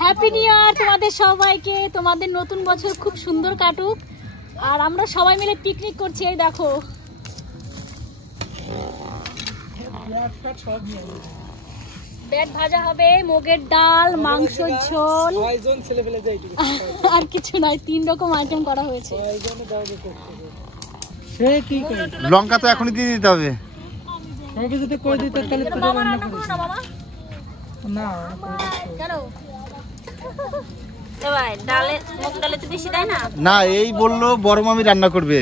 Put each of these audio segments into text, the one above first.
Happy new year তোমাদের সবাইকে, তোমাদের নতুন বছর খুব সুন্দর কাটুক। আর আমরা সবাই মিলে পিকনিক করছি, এই দেখো পেট ভাজা হবে, মুগের ডাল, মাংসের ঝোল, আর কিছু নয়, 3 রকম আইটেম করা হয়েছে। লঙ্কা তো এখনই দিয়ে দিতে হবে। না এই বললো বড় মামি রান্না করবে।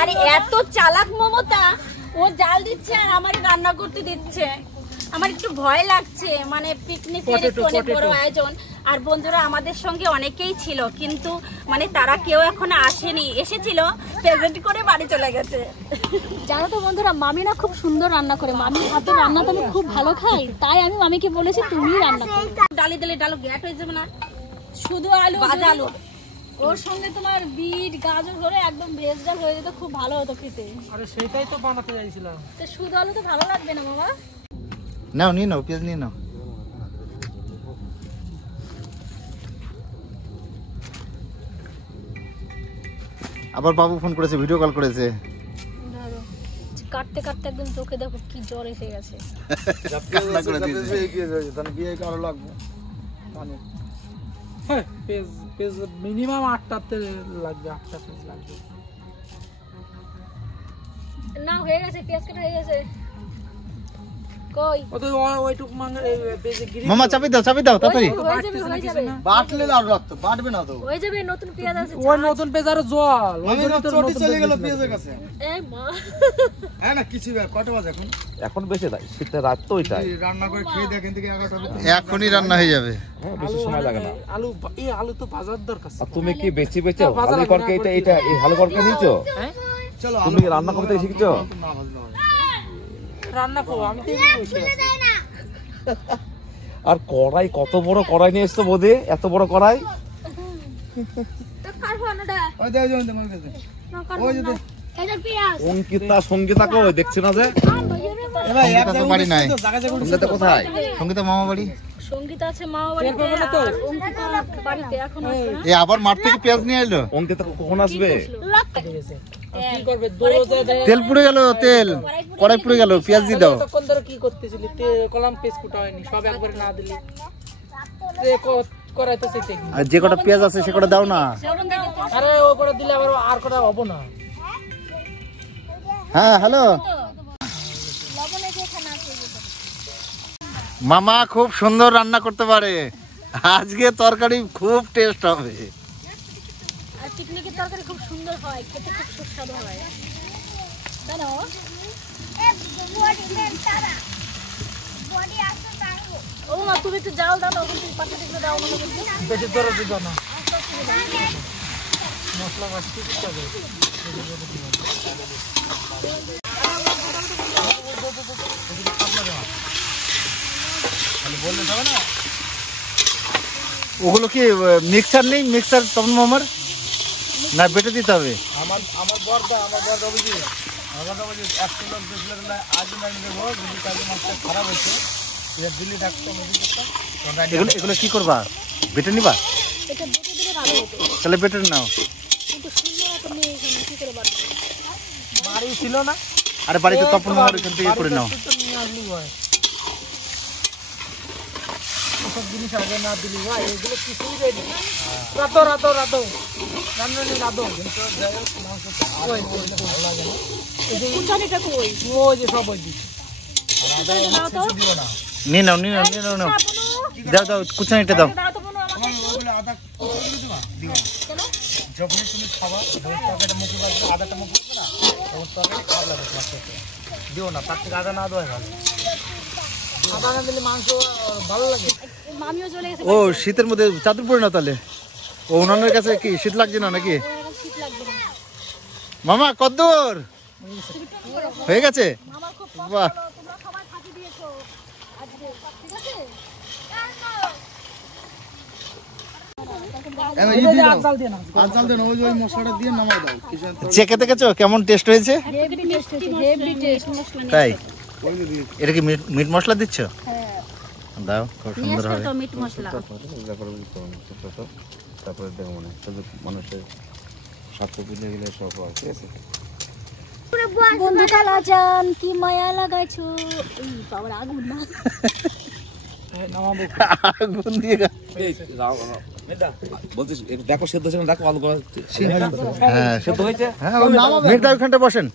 আরে এত চালাক মমতা, ও জাল দিচ্ছে আর আমার রান্না করতে দিচ্ছে। আমার একটু ভয় লাগছে, মানে পিকনিকের একটু অনেক বড় আয়োজন, আর বন্ধুরা আমাদের সঙ্গে অনেকেই ছিল, কিন্তু মানে তারা কেউ এখনো আসেনি, এসেছিল প্রেজেন্ট করে বাড়ি চলে গেছে। জানো তো বন্ধুরা, মামি না খুব সুন্দর রান্না করে, মামির হাতের রান্না তো আমি খুব ভালো খাই, তাই আমি মামিকে বলেছি তুমি রান্না করো। ডালি দিলে ডালো গ্যাট হয়ে যাবে না, শুধু আলু ভাজা আলু, ওর সঙ্গে তোমার বিট গাজর ধরে একদম ভেজ ডাল হয়ে যেত, খুব ভালো হতো খেতে। আরে সেটাই তো বানাতে চাইছিলাম। তো শুধু আলু তো ভালো লাগবে না মামা। নাও নিয়ে নাও, পেঁয়াজ নিয়ে নাও। আবার বাবু ফোন করেছে, ভিডিও কল করেছে। কাটতে কাটতে একদম চোখে দেখো কি জ্বর এসে গেছে। কান্না করে দিয়েছে। হ্যাঁ, পেজ মিনিমাম 8টা লাগবে, 8টা পেজ লাগবে। না হয়ে গেছে, পেঁয়াজ কাটা হয়ে গেছে। কই ও তো ওইটুক পেজে গিরি মামা চাপি দাও তাড়াতাড়ি। হয়ে যাবে বাটলে আর রাখতো, বাটবে না তো। হয়ে যাবে, নতুন পেঁয়াজ আছে। ওই নতুন পেজ আর জল, ওই জন্য তো চটি চলে গেল পেঁয়াজের কাছে। এই মা, হ্যাঁ না কিছু কত বাজে এখন? এখন বেশি নাই, শীতের রাত তো ওইটাই। রান্না করে খেয়ে দেখেন থেকে 11টা বাজে। এখনই রান্না হয়ে যাবে। হ্যাঁ, বেশি সময় লাগে না। আলু তো বাজার দরকার। আর তুমি কি বেচি আলু করকে এটা এই আলু করকে নিছো? হ্যাঁ, চলো তুমি রান্না করতে শিখছো? না ভালো রান্না করব আমি তো বসে আছি। আর কড়াই, কত বড় কড়াই নিয়ে এসছো বোধে, এত বড় কড়াই। তো কাটবো না দা। ওই দাও যাও তোমার কাছে। ওই যে এটা পেঁয়াজ। সঙ্গীতা কই দেখছ না যে? এ ভাই এক তো বাড়ি নাই। সঙ্গীতা কোথায়? সঙ্গীতা মামা বাড়ি। সঙ্গীতা আছে মামা বাড়িতে, আর অঙ্কিতা বাড়িতে এখন আসবে না। এ আবার মাঠ থেকে পেঁয়াজ নিয়ে এলো। অঙ্কিতা কখন আসবে? কি করবে, দরজা দেয়। তেল পুড়ে গেল, তেল কড়াই পুড়ে গেল, পেঁয়াজ দিয়ে দাও। তখন ধরে কি করতেছিলি? কলাম পেজ কুটা হয়নি, সব একবারে না দিলি করাইতেছে কি? আর যে কটা পেঁয়াজ আছে সে কটা দাও না। আরে ও করে দিলে আবার আর কটা হবে না। হ্যাঁ হ্যালো মামা, খুব সুন্দর রান্না করতে পারে, আজকে তরকারি খুব টেস্ট হবে। আর পিকনিকের তরকারি খুব সুন্দর হয়, খেতে খুব সুস্বাদু হয়, জানো? ও মা, তুমি একটু জাল দাও না, ওখান থেকে পাতা দিয়ে দাও মনে করছি। বেশি দরে দিব না, মশলা বাড়তি দিতে হবে। ওগুলো কি মিক্সার নেই? মিক্সার তখন মামার না বেটে দিতে হবে? আমার বর্দা বুঝি, এক কিলো 2 কিলো আজ মাইনে দেবো, যদি কাজে মাছটা খারাপ হয়েছে দিল্লি ডাক্তার মেডিকেল করতাম। এগুলো কি করবা? বেটে নিবা? এটা বেটে দিলে ভালো হতো, তাহলে বেটে নাও। কিন্তু সুন্দর তো নেই এখানে, কি করে বাড়বে? বাড়ি ছিল না? আরে বাড়িতে তপন মামার এখান থেকে করে নাও। সব জিনিস আগে না দিলি ভাই, এগুলো কিছুই রেডি। রাতো রান্না নেই, রাতো কিন্তু ভালো লাগে না। কুচানিটা কই? ওই যে সব ওই দিক নিয়ে নাও দাও কুচানিটা দাও। যখন তুমি খাবা তরকারিটা মুখে বাজবে, আদাটা মুখে বাজবে না, তখন তরকারি খারাপ লাগবে তোমার খেতে। দিও না, তার থেকে আদা না দেওয়াই ভালো। আদা না দিলে মাংস ভালো লাগে। মামিও চলে গেছে। ও শীতের মধ্যে চাদর পরে না তাহলে? ও উনানের কাছে কি শীত লাগছে না নাকি? শীত লাগবে না মামা, কদ্দূর হয়ে গেছে? মামা, খুব বাহ, তোমরা সবাই ফাঁকি দিয়েছো আজকে, ঠিক আছে? চেখে দেখেছো কেমন টেস্ট হয়েছে? তাই এটা কি মিট মশলা দিচ্ছ? দাও, খুব সুন্দর হবে। মিট মশলা তারপরে দেখো মনে মানুষের স্বাস্থ্য বুঝে গেলে সব আছে। বন্ধু কালাচান কি মায়া লাগাইছো, বাবার আগুন না আগুন দিয়ে বলছিস দেখো সেদ্ধ হচ্ছে না, দেখো আলু করা হ্যাঁ সেদ্ধ হয়েছে। হ্যাঁ মিট দাও, ওখানটা বসেন।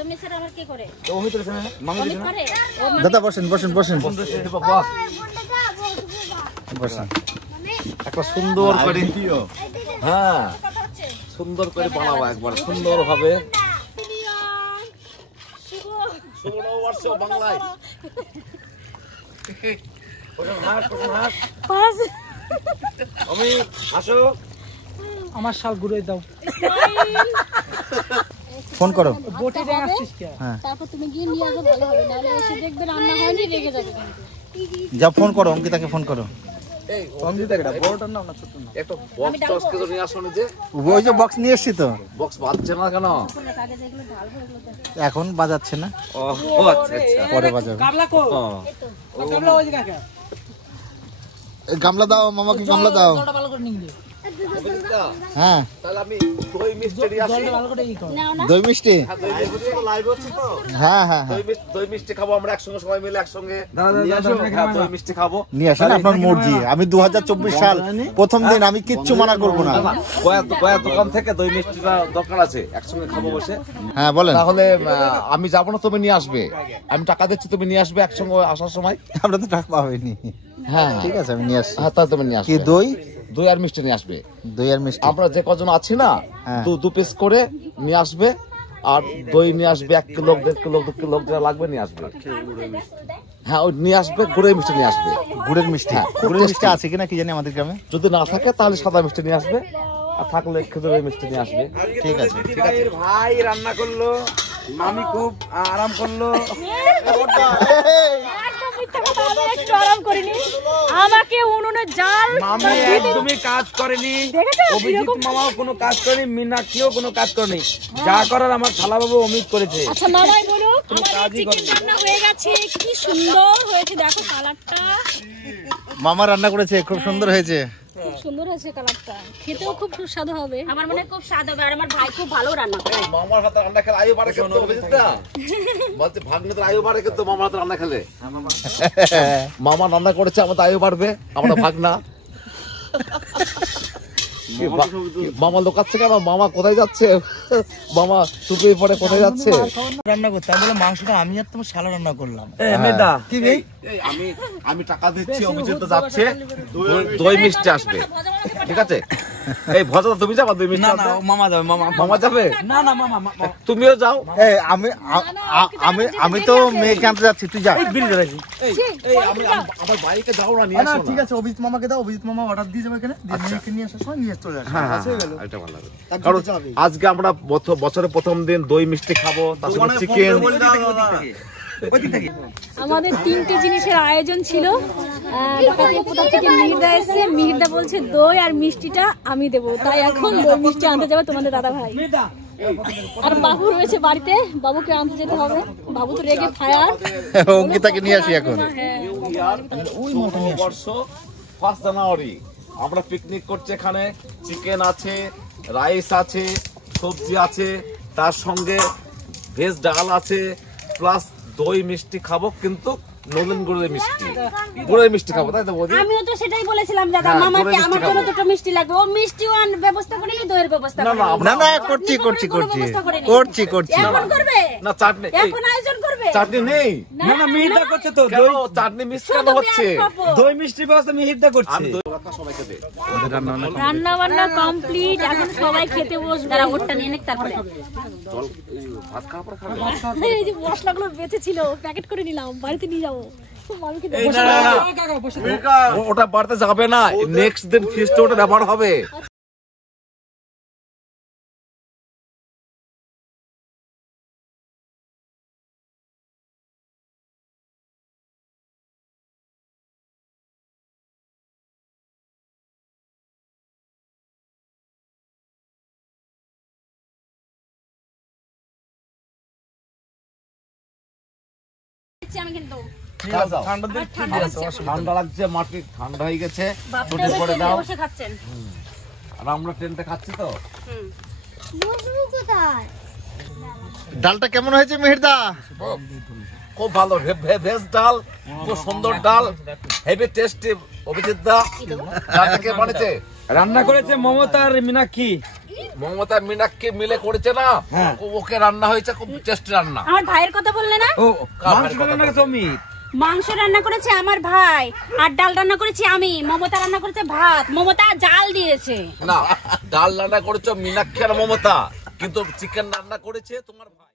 তুমি স্যার আমার কি করে দাদা বসেন বসেন বসেন বসেন। একটা সুন্দর করে, হ্যাঁ সুন্দর করে বানাবো একবার সুন্দর ভাবে। বাংলায় আমি আসো, আমার শাল ঘুরে দাও। ফোন করো। তারপর তুমি গিয়ে নিয়ে আসো, ভালো হবে, নাহলে এসে দেখবে রান্না হয়নি, রেগে যাবে। যা ফোন করো, অঙ্কিতাকে ফোন করো। একটা বক্স টক্স কে নিয়ে আসো নিজে। ওই যে বক্স নিয়ে এসছি তো। বক্স বাজছে না কেন? এখন বাজাচ্ছে না, ও আচ্ছা আচ্ছা, পরে বাজাবে। গামলা দাও মামাকে, গামলা দাও। হ্যাঁ তাহলে আমি দই মিষ্টি আসি। দই মিষ্টি, হ্যাঁ হ্যাঁ হ্যাঁ দই মিষ্টি খাবো আমরা একসঙ্গে, সবাই মিলে একসঙ্গে দই মিষ্টি খাবো। নিয়ে আসেন, আপনার মর্জি। আমি 2024 সাল প্রথম দিন, আমি কিচ্ছু মানা করবো না। কয়েক দোকান থেকে দই মিষ্টিটা দরকার আছে, একসঙ্গে খাবো বসে। হ্যাঁ বলেন। তাহলে আমি যাবো না, তুমি নিয়ে আসবে। আমি টাকা দিচ্ছি, তুমি নিয়ে আসবে একসঙ্গে আসার সময়। আমরা তো টাকা পাবেনি। হ্যাঁ ঠিক আছে, আমি নিয়ে আসছি। হ্যাঁ তাহলে তুমি নিয়ে আসবে। কি দই? দই আর মিষ্টি নিয়ে আসবে। দই আর মিষ্টি আমরা যে কজন আছি না, হ্যাঁ। দু পিস করে নিয়ে আসবে। আর দই নিয়ে আসবে 1 কিলো, 1.5 কিলো, 2 কিলো যেটা লাগবে নিয়ে আসবে। হ্যাঁ ওই নিয়ে আসবে, গুড়ের মিষ্টি নিয়ে আসবে। গুড়ের মিষ্টি, হ্যাঁ, গুড়ের মিষ্টি আছে কিনা কি জানি আমাদের গ্রামে। যদি না থাকে তাহলে সাদা মিষ্টি নিয়ে আসবে, আর থাকলে খেজুরের মিষ্টি নিয়ে আসবে। ঠিক আছে। ভাই রান্না করলো, মামি খুব আরাম করলো। একটু আরাম করিনি, আমাকে উনুনে জাল মামি একদমই কাজ করেনি, অভিজিৎ মামাও কোনো কাজ করেনি, মীনাক্ষীও কোনো কাজ করেনি। যা করার আমার খালাবাবু অমিত করেছে। আচ্ছা মামাই বলো, আমার কাজই চিকেন করেনি। রান্না হয়ে গেছে, কি সুন্দর হয়েছে, দেখো কালারটা মামা রান্না করেছে, খুব সুন্দর হয়েছে। খুব সুন্দর হয়েছে কালারটা, খেতেও খুব সুস্বাদু হবে। আমার মনে হয় খুব স্বাদ হবে, আর আমার ভাই খুব ভালো রান্না করে। মামার হাতে রান্না খেলে আয়ু বাড়ে কিন্তু অভিজিৎটা বলছে, ভাগ্নেদের আয়ু বাড়ে কিন্তু মামার হাতে রান্না খেলে। মামা রান্না করেছে, আমাদের আয়ু বাড়বে, আমরা ভাগনা। মামা লোকাচ্ছে কেন? মামা কোথায় যাচ্ছে? মামা টুপি পরে কোথায় যাচ্ছে? রান্না করতে আমি বলে মাংসটা আমি আর তোমার শালা রান্না করলাম। কি ভাই? আমি টাকা দিচ্ছি, অভিজিৎ তো যাচ্ছে, দই মিষ্টি আসবে। ঠিক আছে, এই ভজা তুমি যাবা, দই মিষ্টি আনতে? মামা যাবে, মামা যাবে? না মামা তুমিও যাও। এই আমি তো মেয়ে ক্যাম্পে যাচ্ছি, তুই যা। আমার বাইকে যাও না, নিয়ে আসো না। ঠিক আছে, অভিজিৎ মামাকে দাও, অভিজিৎ মামা অর্ডার দিয়ে যাবে এখানে, মেয়েকে নিয়ে আসার সময় নিয়ে চলে আসবে। হ্যাঁ, এটা ভালো লাগে। কারণ আজকে আমরা বছরের প্রথম দিন দই মিষ্টি খাবো, তার সাথে চিকেন। আমাদের 3টে জিনিসের আয়োজন ছিল। কোথা থেকে মিহিরদা এসেছে, মিহিরদা বলছে দই আর মিষ্টিটা আমি দেবো, তাই এখন দই মিষ্টি আনতে যাবে তোমাদের দাদা ভাই। আর বাবু রয়েছে বাড়িতে, বাবুকে আনতে যেতে হবে, বাবু তো রেগে ফায়ার। অঙ্কিতাকে নিয়ে আসি এখন। বর্ষ 1 জানুয়ারি আমরা পিকনিক করছি, এখানে চিকেন আছে, রাইস আছে, সবজি আছে, তার সঙ্গে ভেজ ডাল আছে, প্লাস দই মিষ্টি খাবো, কিন্তু নলেন গুড়ের মিষ্টি খাবো, তাই তো বৌদি? আমিও তো সেটাই বলেছিলাম দাদা, হ্যাঁ, মামাকে গুড়ের আমার মিষ্টি জন্য খাবো। দুটো মিষ্টি লাগবে, ও মিষ্টিও ব্যবস্থা করেনি, দইয়ের ব্যবস্থা না, করেনি। আমরা- না করছি এখন করবে, না চাটনি, এখন আয়োজন করবে। চাটনি নেই না মিহিরদা করছে তো, কেন? চাটনি মিস কেন হচ্ছে? দই মিষ্টির ব্যবস্থা মিহিরদা করছে। আমি দই ভাত সবাইকে দে। রান্না বান্না কমপ্লিট, এখন সবাই খেতে বসবে। তারা ওরটা নিয়ে নেক, তারপরে জল ভাত খাওয়ার পরে খাবে। এই যে মশলাগুলো বেঁচে ছিল, প্যাকেট করে নিলাম, বাড়িতে নিয়ে যাবো। মামিকে দেবো। ওটা বাড়তে যাবে না, নেক্সট দিন ফিস্টে ওটা ব্যবহার হবে। খাচ্ছি আমি কিন্তু। দাও। ঠান্ডা দিন ঠান্ডা লাগছে। ঠান্ডা লাগছে, মাটি ঠান্ডা হয়ে গেছে, বাপরে ছুটি পরে বসে দাও। বসে খাচ্ছেন। আর আমরা টেন্টে খাচ্ছি তো। হুম। ডালটা কেমন হয়েছে মিহিরদা? খুব ভালো, ভেজ ডাল, খুব সুন্দর ডাল, হেভি টেস্টি। অভিজিৎ দা ডালটা কে বানিয়েছে? রান্না করেছে মমতা আর মীনাক্ষী। মমতা মীনাক্ষী মিলে করেছে না, ওকে রান্না হয়েছে, খুব টেস্টি রান্না। আমার ভাইয়ের কথা বললে না? ও কার মাংস কথা রান্না করেছে অমিত। মাংস রান্না করেছে আমার ভাই, আর ডাল রান্না করেছি আমি। মমতা রান্না করেছে ভাত, মমতা জাল দিয়েছে। না, ডাল রান্না করেছো মীনাক্ষী আর মমতা, কিন্তু চিকেন রান্না করেছে তোমার ভাই।